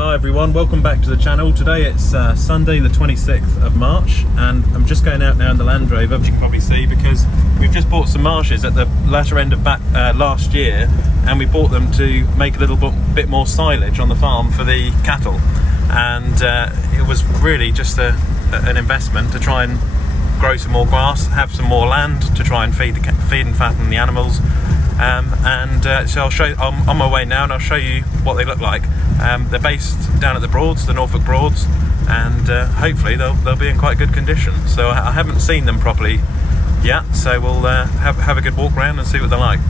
Hi everyone, welcome back to the channel. Today it's Sunday the 26th of March and I'm just going out now in the Land Rover, which you can probably see, because we've just bought some marshes at the latter end of last year, and we bought them to make a little bit more silage on the farm for the cattle. And it was really just an investment to try and grow some more grass, have some more land to try and feed and fatten the animals. So I'll show you, I'm on my way now and I'll show you what they look like. They're based down at the Broads, the Norfolk Broads, and hopefully they'll be in quite good condition. So I haven't seen them properly yet, so we'll have a good walk around and see what they're like.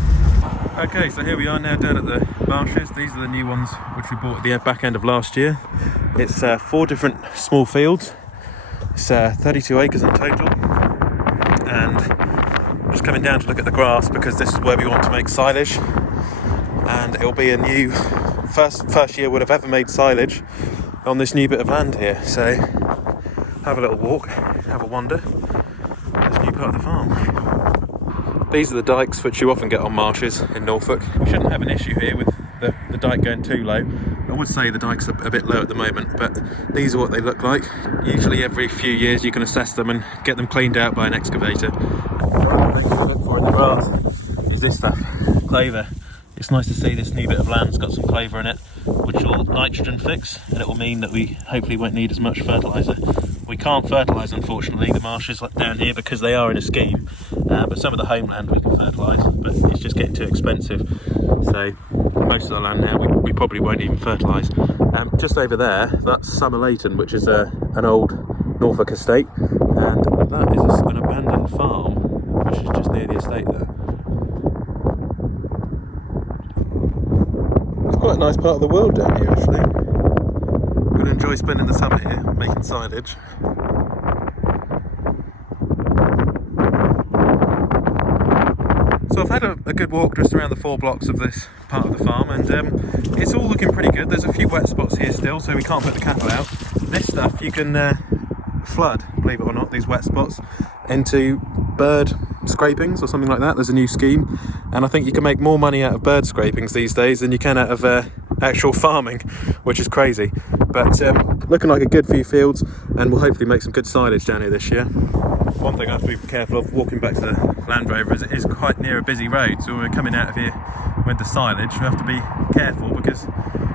Okay, so here we are now down at the marshes. These are the new ones which we bought at the back end of last year. It's 4 different small fields. It's 32 acres in total, and I'm just coming down to look at the grass because this is where we want to make silage, and it'll be a new first year would have ever made silage on this new bit of land here. So have a little walk, have a wander, this new part of the farm. These are the dikes which you often get on marshes in Norfolk. We shouldn't have an issue here with the dike going too low. I would say the dikes are a bit low at the moment, but these are what they look like. Usually every few years you can assess them and get them cleaned out by an excavator. One thing to look for in the grass is this stuff, clover. It's nice to see this new bit of land's got some clover in it, which will nitrogen fix, and it will mean that we hopefully won't need as much fertiliser. We can't fertilise, unfortunately, the marshes down here because they are in a scheme, but some of the homeland we can fertilise, but it's just getting too expensive. So most of the land now we probably won't even fertilise. Just over there, that's Summer Leighton, which is an old Norfolk estate, and that is an abandoned farm, which is just near the estate there. It's quite a nice part of the world down here, actually. I'm going to enjoy spending the summer here, making silage. So I've had a good walk just around the 4 blocks of this part of the farm, and it's all looking pretty good. There's a few wet spots here still, so we can't put the cattle out. This stuff you can flood, believe it or not, these wet spots into bird scrapings or something like that. There's a new scheme, and I think you can make more money out of bird scrapings these days than you can out of actual farming, which is crazy. But looking like a good few fields, and we'll hopefully make some good silage down here this year. One thing I have to be careful of walking back to the Land Rover is it is quite near a busy road, so when we're coming out of here with the silage we have to be careful because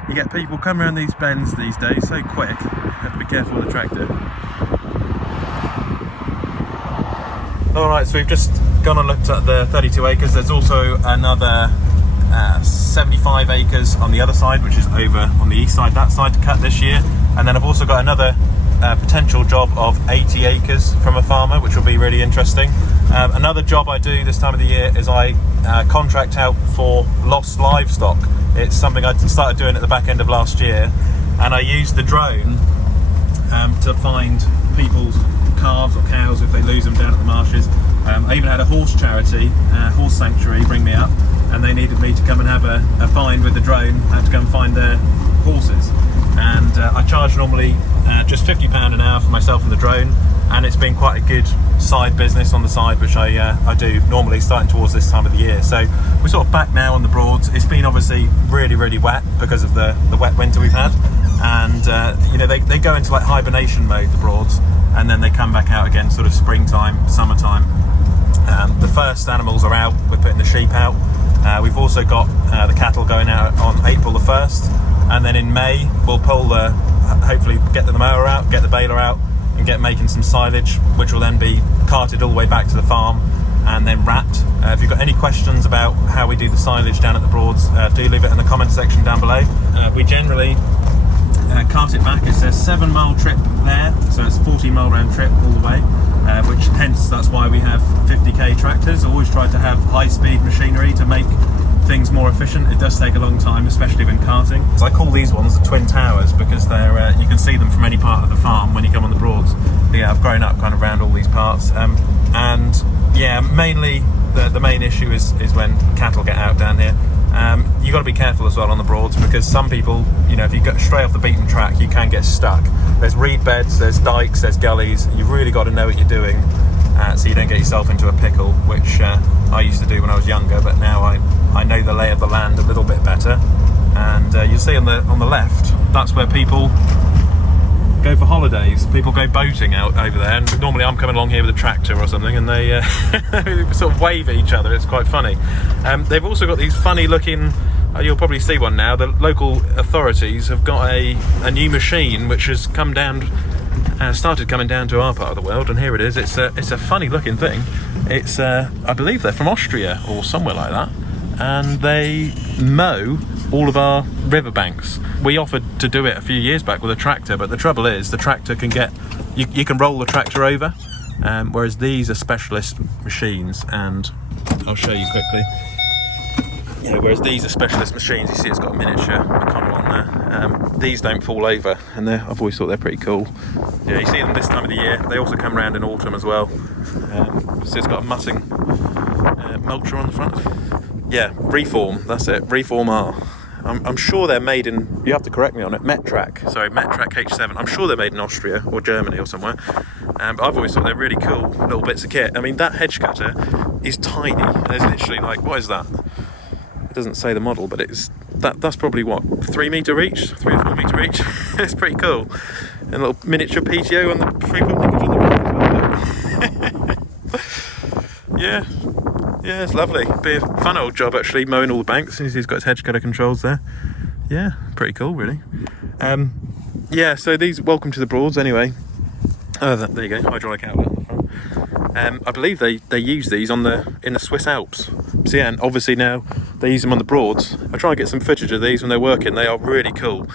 you get people coming around these bends these days so quick. You have to be careful with the tractor. Alright, so we've just gone and looked at the 32 acres. There's also another 75 acres on the other side, which is over on the east side, that side, to cut this year. And then I've also got another potential job of 80 acres from a farmer, which will be really interesting. Another job I do this time of the year is I contract out for lost livestock. It's something I started doing at the back end of last year, and I use the drone to find people's calves or cows if they lose them down at the marshes. I even had a horse charity, horse sanctuary, bring me up, and they needed me to come and have a find with the drone. I had to go and find their horses, and I charge normally just £50 an hour for myself and the drone, and it's been quite a good side business on the side, which I do normally starting towards this time of the year. So we're sort of back now on the Broads. It's been obviously really wet because of the wet winter we've had, and you know, they go into like hibernation mode, the Broads, and then they come back out again sort of springtime, summertime. The first animals are out, we're putting the sheep out. We've also got the cattle going out on April the 1st, and then in May we'll pull hopefully get the mower out, get the baler out, and get making some silage, which will then be carted all the way back to the farm and then wrapped. If you've got any questions about how we do the silage down at the Broads, do leave it in the comment section down below. We generally cart it back. It's a 7-mile trip there, so it's a 40-mile round trip all the way, which hence that's why we have 50k tractors. Always try to have high-speed machinery to make things more efficient. It does take a long time, especially when carting. So I call these ones the Twin Towers because they're you can see them from any part of the farm when you come on the Broads. Yeah, I've grown up kind of around all these parts, and yeah, mainly the main issue is when cattle get out down here. You got to be careful as well on the Broads because some people, you know, if you go straight off the beaten track, you can get stuck. There's reed beds, there's dikes, there's gullies. You've really got to know what you're doing so you don't get yourself into a pickle, which I used to do when I was younger, but now I know the lay of the land a little bit better. And you'll see on the left that's where people go for holidays. People go boating out over there, and normally I'm coming along here with a tractor or something, and they sort of wave at each other. It's quite funny. They've also got these funny looking, you'll probably see one now, the local authorities have got a new machine which has come down, started coming down to our part of the world, and here it is. It's a funny looking thing. It's I believe they're from Austria or somewhere like that, and they mow all of our riverbanks. We offered to do it a few years back with a tractor, but the trouble is the tractor can get, you can roll the tractor over, whereas these are specialist machines, and I'll show you quickly. Yeah, whereas these are specialist machines, you see it's got a miniature Econo on there. These don't fall over, and I've always thought they're pretty cool. Yeah, you see them this time of the year. They also come around in autumn as well. So it's got a mussing mulcher on the front. Yeah, Reform, that's it, Reform R. I'm sure they're made in, you have to correct me on it, Mettrack H7. I'm sure they're made in Austria or Germany or somewhere. But I've always thought they're really cool little bits of kit. I mean, that hedge cutter is tiny. There's literally like, what is that? It doesn't say the model, but that's probably what, 3 metre each, 3 or 4 metre each. It's pretty cool. And a little miniature PTO on the 3-point linkage on the back as well. Yeah. Yeah, it's lovely. Be a fun old job actually, mowing all the banks. He's got his hedge cutter controls there. Yeah, pretty cool really. Yeah, so these, welcome to the Broads anyway. Oh, there you go, hydraulic outlet on the front. I believe they use these in the Swiss Alps. So yeah, and obviously now they use them on the Broads. I try and get some footage of these when they're working. They are really cool.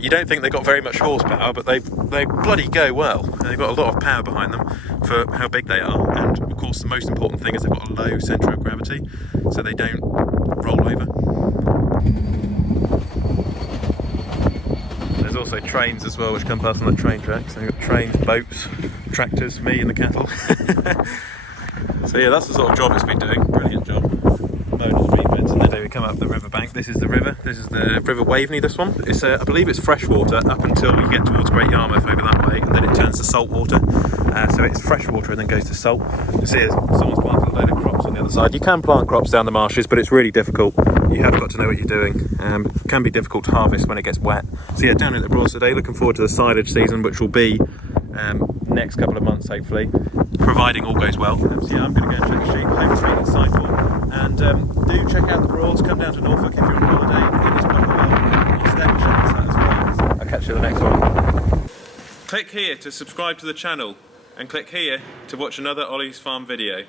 You don't think they've got very much horsepower, but they bloody go well. And they've got a lot of power behind them for how big they are. And of course, the most important thing is they've got a low centre of gravity, so they don't roll over. There's also trains as well, which come past on the train tracks. So you've got trains, boats, tractors, me and the cattle. So yeah, that's the sort of job it's been doing. Brilliant job. Mowing all the reed beds, and then we come up the riverbank. This is the river. This is the River Waveney. This one. It's I believe it's freshwater up until you get towards Great Yarmouth over that way, and then it turns to salt water. So it's freshwater and then goes to salt. You see, someone's planted a load of crops on the other side. You can plant crops down the marshes, but it's really difficult. You have got to know what you're doing. It can be difficult to harvest when it gets wet. So yeah, down at the Broads today, looking forward to the silage season, which will be next couple of months hopefully, providing all goes well. So yeah, I'm going to go and check the sheep. Hope it's been insightful. And do check out the Broads. Come down to Norfolk if you're on holiday in this part of the world. Or step check us out as well. I'll catch you in the next one. Click here to subscribe to the channel, and click here to watch another Olly's Farm video.